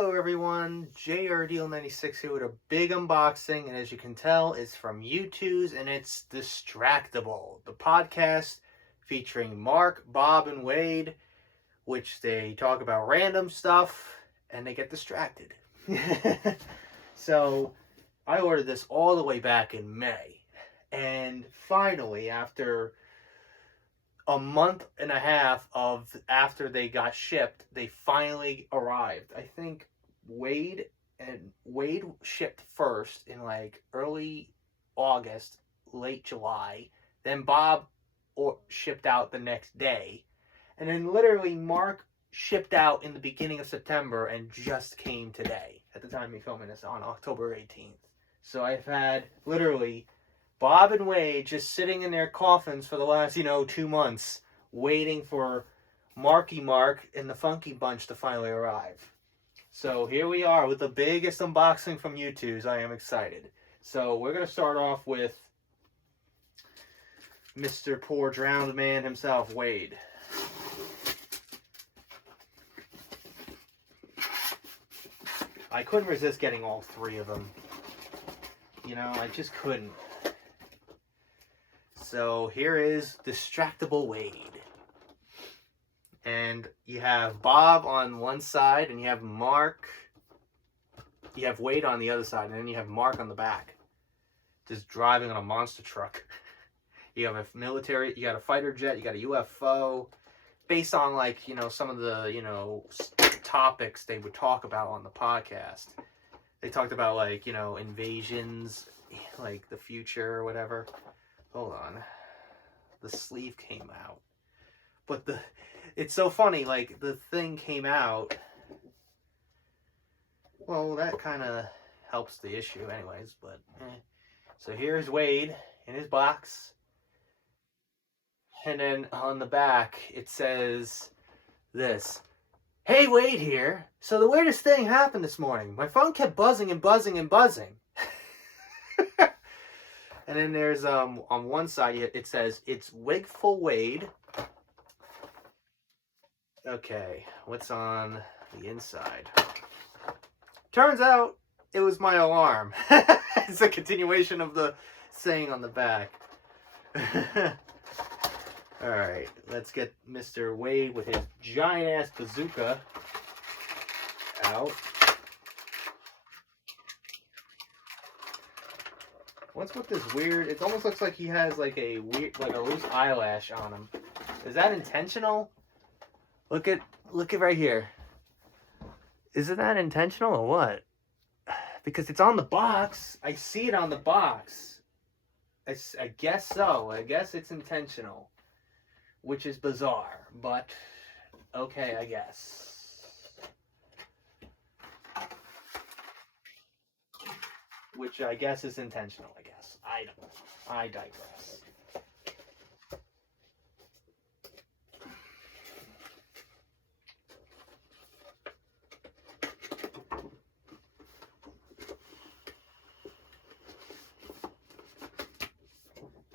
Hello everyone, JRDeal96 here with a big unboxing, and as you can tell, it's from Youtooz, and it's Distractible, the podcast featuring Mark, Bob, and Wade, which they talk about random stuff, and they get distracted. So, I ordered this all the way back in May, and finally, after a month and a half after they got shipped, they finally arrived. I think Wade shipped first in like early August, late July. Then Bob shipped out the next day. And then literally Mark shipped out in the beginning of September and just came today at the time of filming this on October 18th. So I've had literally Bob and Wade just sitting in their coffins for the last, 2 months, waiting for Marky Mark and the Funky Bunch to finally arrive. So here we are with the biggest unboxing from Youtooz. I am excited. So we're going to start off with Mr. Poor Drowned Man himself, Wade. I couldn't resist getting all three of them. I just couldn't. So here is Distractible Wade. And you have Bob on one side, and you have Wade on the other side, and then you have Mark on the back. Just driving on a monster truck. You have a military, you got a fighter jet, you got a UFO. Based on some of the, topics they would talk about on the podcast. They talked about invasions, like the future or whatever. Hold on. The sleeve came out. But it's so funny, the thing came out. Well, that kind of helps the issue anyways, but So here's Wade in his box. And then on the back, it says this. Hey, Wade here. So the weirdest thing happened this morning. My phone kept buzzing and buzzing and buzzing. And then there's, on one side, it says, it's Wakeful Wade. Okay, what's on the inside? Turns out, it was my alarm. It's a continuation of the saying on the back. Alright, let's get Mr. Wade with his giant-ass bazooka out. What's with this weird... It almost looks like he has a loose eyelash on him. Is that intentional? Look at right here. Isn't that intentional or what? Because it's on the box. I see it on the box. I guess so. I guess it's intentional. Which is bizarre, but okay, I guess. Which I guess is intentional, I guess. I don't know. I digress.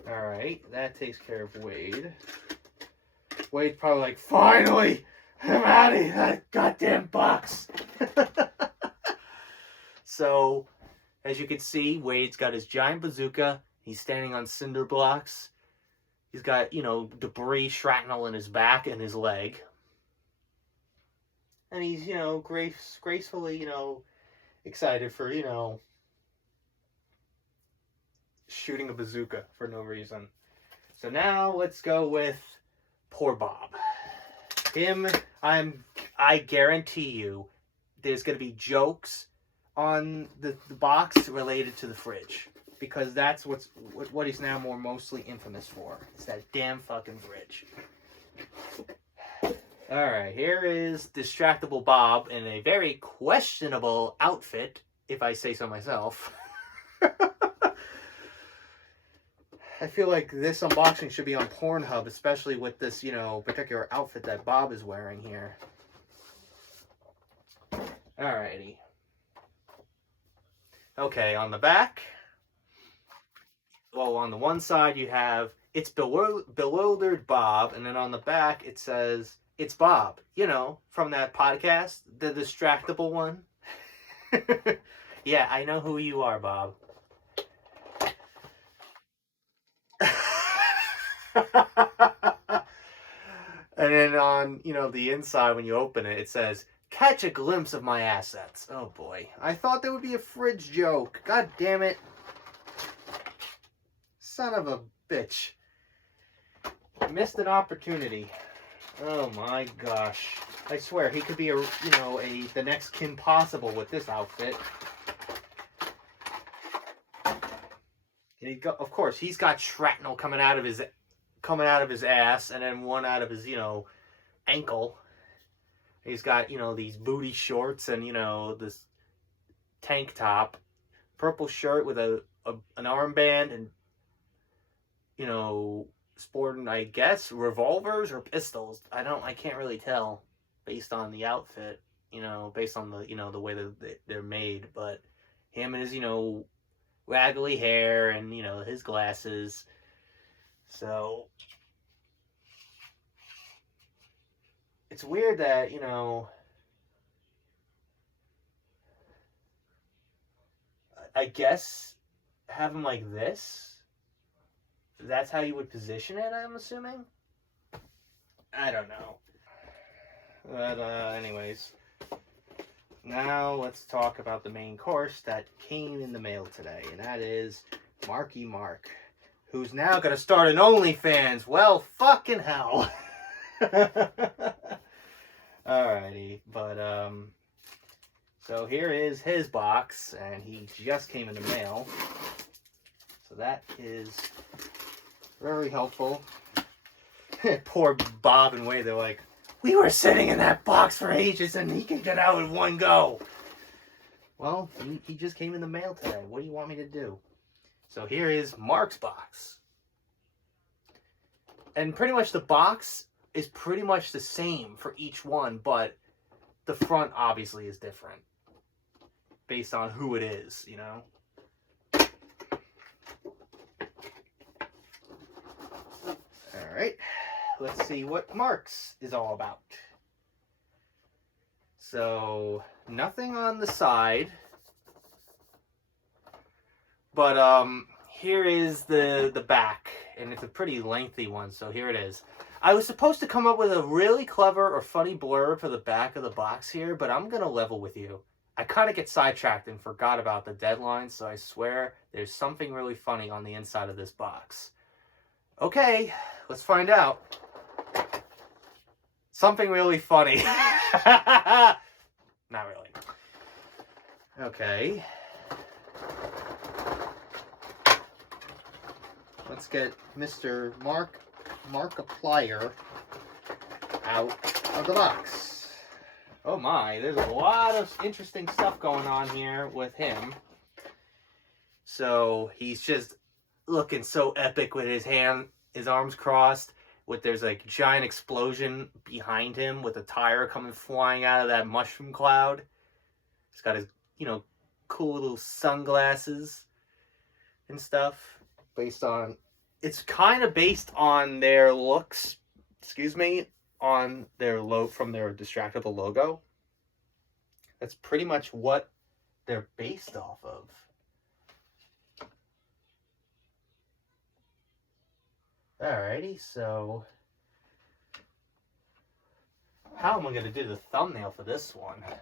Alright, that takes care of Wade. Wade's probably like, finally! I'm out of that goddamn box! So, as you can see, Wade's got his giant bazooka. He's standing on cinder blocks. He's got, debris, shrapnel in his back and his leg. And he's, gracefully, excited for, shooting a bazooka for no reason. So now, let's go with poor Bob. I guarantee you, there's going to be jokes on the box related to the fridge, because that's what he's now mostly infamous for. It's that damn fucking fridge. Alright, here is Distractible Bob in a very questionable outfit, if I say so myself. I feel like this unboxing should be on Pornhub, especially with this, particular outfit that Bob is wearing here. Alrighty. Okay, on the back, well, on the one side you have, it's Bewildered Bob, and then on the back it says, it's Bob, from that podcast, the Distractible one. Yeah, I know who you are, Bob. And then on, the inside, when you open it, it says, catch a glimpse of my assets. Oh boy. I thought there would be a fridge joke. God damn it. Son of a bitch. Missed an opportunity. Oh my gosh. I swear, he could be the next Kim Possible with this outfit. And of course, he's got shrapnel coming out of his ass, and then one out of his, ankle. He's got, these booty shorts and, this tank top, purple shirt with an armband, and, sporting, I guess, revolvers or pistols. I can't really tell based on the outfit, based on the, the way that they're made. But him and his, waggly hair and, his glasses. So it's weird that, I guess have him like this. That's how you would position it, I'm assuming? I don't know. But, anyways. Now, let's talk about the main course that came in the mail today. And that is Marky Mark, who's now going to start an OnlyFans. Well, fucking hell. Alrighty. But, so here is his box. And he just came in the mail. So that is very helpful. Poor Bob and Wade, they're like, we were sitting in that box for ages and he can get out in one go. Well, he just came in the mail today. What do you want me to do? So here is Mark's box. And pretty much the box is pretty much the same for each one, but the front obviously is different based on who it is, Alright, let's see what Mark's is all about. So, nothing on the side. But, here is the back. And it's a pretty lengthy one, so here it is. I was supposed to come up with a really clever or funny blurb for the back of the box here, but I'm going to level with you. I kind of get sidetracked and forgot about the deadline, so I swear there's something really funny on the inside of this box. Okay, let's find out. Something really funny. Not really. Okay. Let's get Mr. Markiplier out of the box. Oh my, there's a lot of interesting stuff going on here with him. So he's just looking so epic with his arms crossed. There's like giant explosion behind him with a tire coming flying out of that mushroom cloud. He's got his, cool little sunglasses and stuff. It's kind of based on their looks, on their from their Distractible logo. That's pretty much what they're based off of. Alrighty, so how am I going to do the thumbnail for this one? I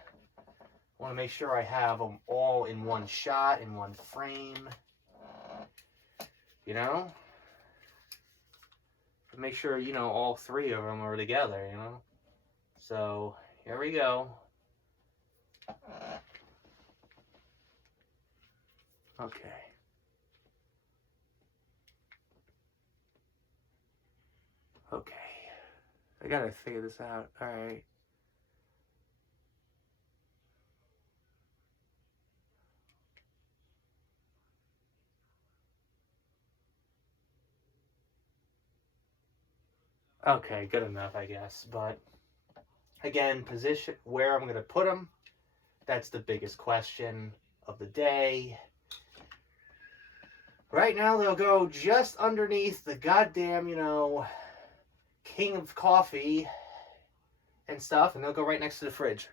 want to make sure I have them all in one shot, in one frame. Make sure, all three of them are together, So, here we go. Okay. Okay. I gotta figure this out. Alright. Okay, good enough, I guess. But, again, position, where I'm going to put them, that's the biggest question of the day. Right now, they'll go just underneath the goddamn, king of coffee and stuff, and they'll go right next to the fridge.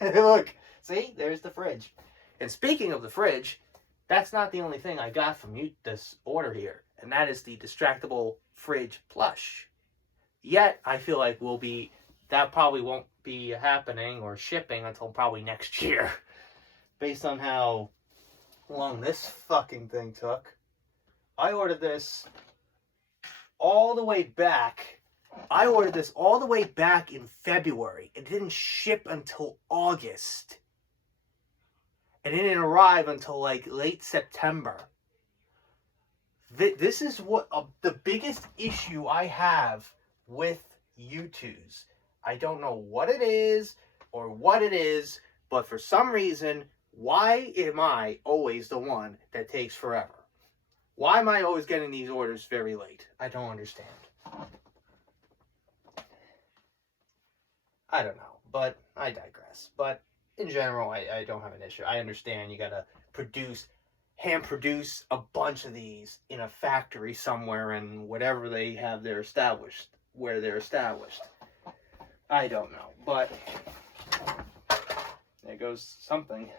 Look, see, there's the fridge. And speaking of the fridge, that's not the only thing I got from you this order here, and that is the Distractible Fridge Plush. Yet, I feel like that probably won't be happening or shipping until probably next year, based on how long this fucking thing took. I ordered this all the way back. I ordered this all the way back in February. It didn't ship until August. And it didn't arrive until like late September. This is what the biggest issue I have with Youtooz. I don't know what it is or what it is, but for some reason, why am I always the one that takes forever? Why am I always getting these orders very late? I don't understand. I don't know, but I digress. But in general, I don't have an issue. I understand you gotta hand produce a bunch of these in a factory somewhere and whatever they have where they're established. I don't know, but there goes something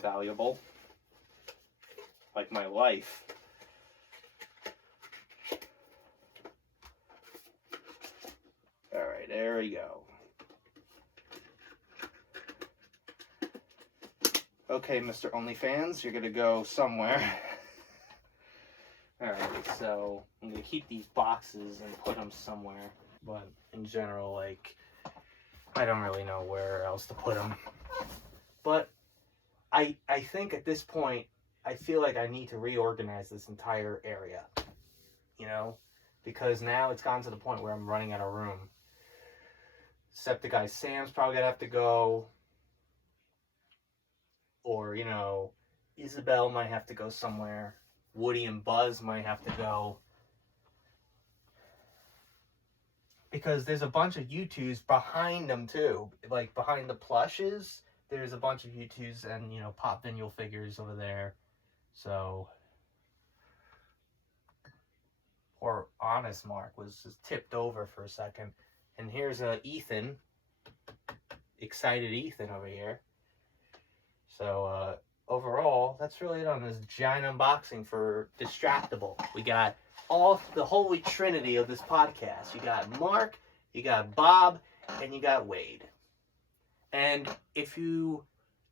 valuable, like my life. All right, there we go. Okay, Mr. OnlyFans, you're gonna go somewhere. Alright, so I'm gonna keep these boxes and put them somewhere. But in general, like, I don't really know where else to put them. But I think at this point, I feel like I need to reorganize this entire area. You know? Because now it's gotten to the point where I'm running out of room. Septic guy Sam's probably gonna have to go. Or, you know, Isabel might have to go somewhere. Woody and Buzz might have to go. Because there's a bunch of Youtooz behind them, too. Like, behind the plushes, there's a bunch of Youtooz and, you know, pop vinyl figures over there. So, poor Honest Mark was just tipped over for a second. And here's Ethan. Excited Ethan over here. So, overall, that's really it on this giant unboxing for Distractible. We got the holy trinity of this podcast. You got Mark, you got Bob, and you got Wade. And if you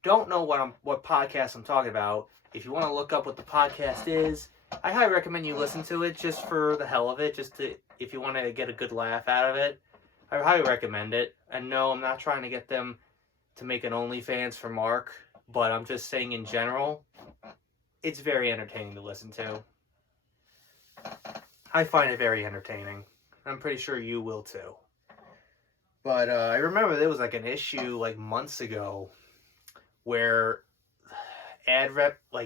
don't know what podcast I'm talking about, if you want to look up what the podcast is, I highly recommend you listen to it just for the hell of it, if you want to get a good laugh out of it. I highly recommend it. And no, I'm not trying to get them to make an OnlyFans for Mark. But I'm just saying in general, it's very entertaining to listen to. I find it very entertaining. I'm pretty sure you will too. But I remember there was like an issue like months ago where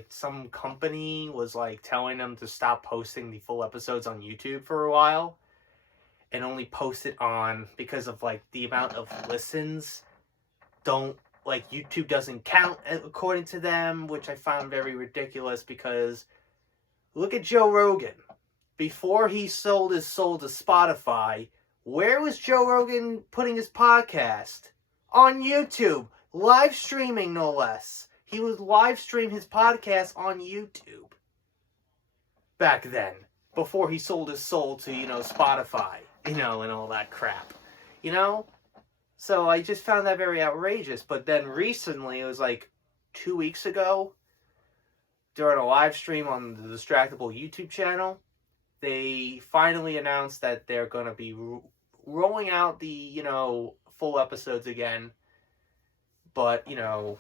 some company was like telling them to stop posting the full episodes on YouTube for a while. And only post it because of like the amount of listens YouTube doesn't count according to them, which I found very ridiculous because look at Joe Rogan. Before he sold his soul to Spotify, where was Joe Rogan putting his podcast? On YouTube. Live streaming, no less. He would live stream his podcast on YouTube. Back then. Before he sold his soul to, Spotify, and all that crap. So I just found that very outrageous. But then recently, it was like 2 weeks ago, during a live stream on the Distractible YouTube channel, they finally announced that they're going to be rolling out the, full episodes again. But, and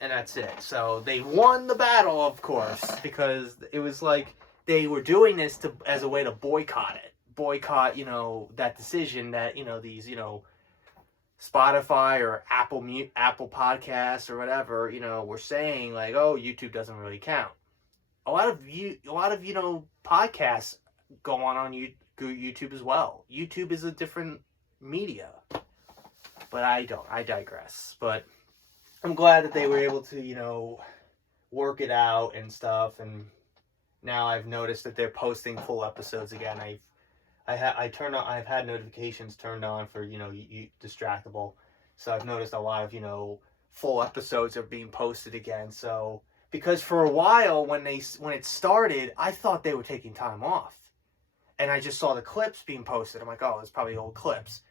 that's it. So they won the battle, of course, because it was like they were doing this as a way to boycott it. Boycott, that decision that, these, Spotify or Apple Podcasts or whatever, were saying like, oh, YouTube doesn't really count. A lot of podcasts go on YouTube as well. YouTube is a different media. But I digress. But I'm glad that they were able to, work it out and stuff. And now I've noticed that they're posting full episodes again. I've had notifications turned on for, Distractible. So I've noticed a lot of, full episodes are being posted again. So, because for a while when it started, I thought they were taking time off. And I just saw the clips being posted. I'm like, oh, it's probably old clips.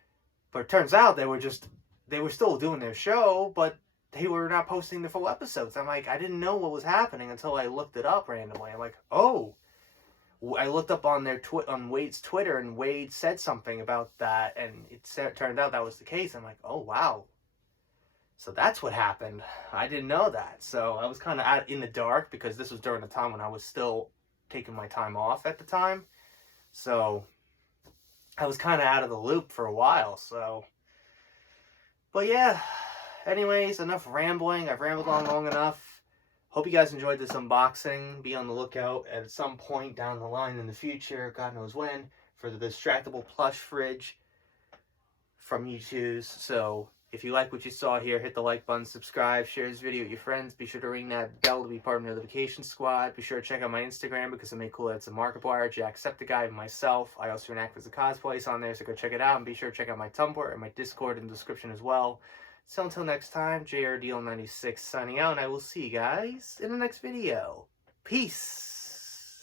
But it turns out they were still doing their show, but they were not posting the full episodes. I'm like, I didn't know what was happening until I looked it up randomly. I'm like, oh. I looked up on on Wade's Twitter, and Wade said something about that, and it turned out that was the case. I'm like, oh, wow. So that's what happened. I didn't know that. So I was kind of in the dark because this was during the time when I was still taking my time off at the time. So I was kind of out of the loop for a while. So, but yeah, anyways, enough rambling. I've rambled on long enough. Hope you guys enjoyed this unboxing. Be on the lookout at some point down the line in the future, God knows when, for the Distractible plush fridge from Youtooz. So if you like what you saw here, hit the like button, subscribe, share this video with your friends. Be sure to ring that bell to be part of the notification squad. Be sure to check out my Instagram because I make cool edits of Markiplier, Jacksepticeye, and myself. I also enact as a cosplays on there, so go check it out. And be sure to check out my Tumblr and my Discord in the description as well. So until next time, JRDL96 signing out, and I will see you guys in the next video. Peace!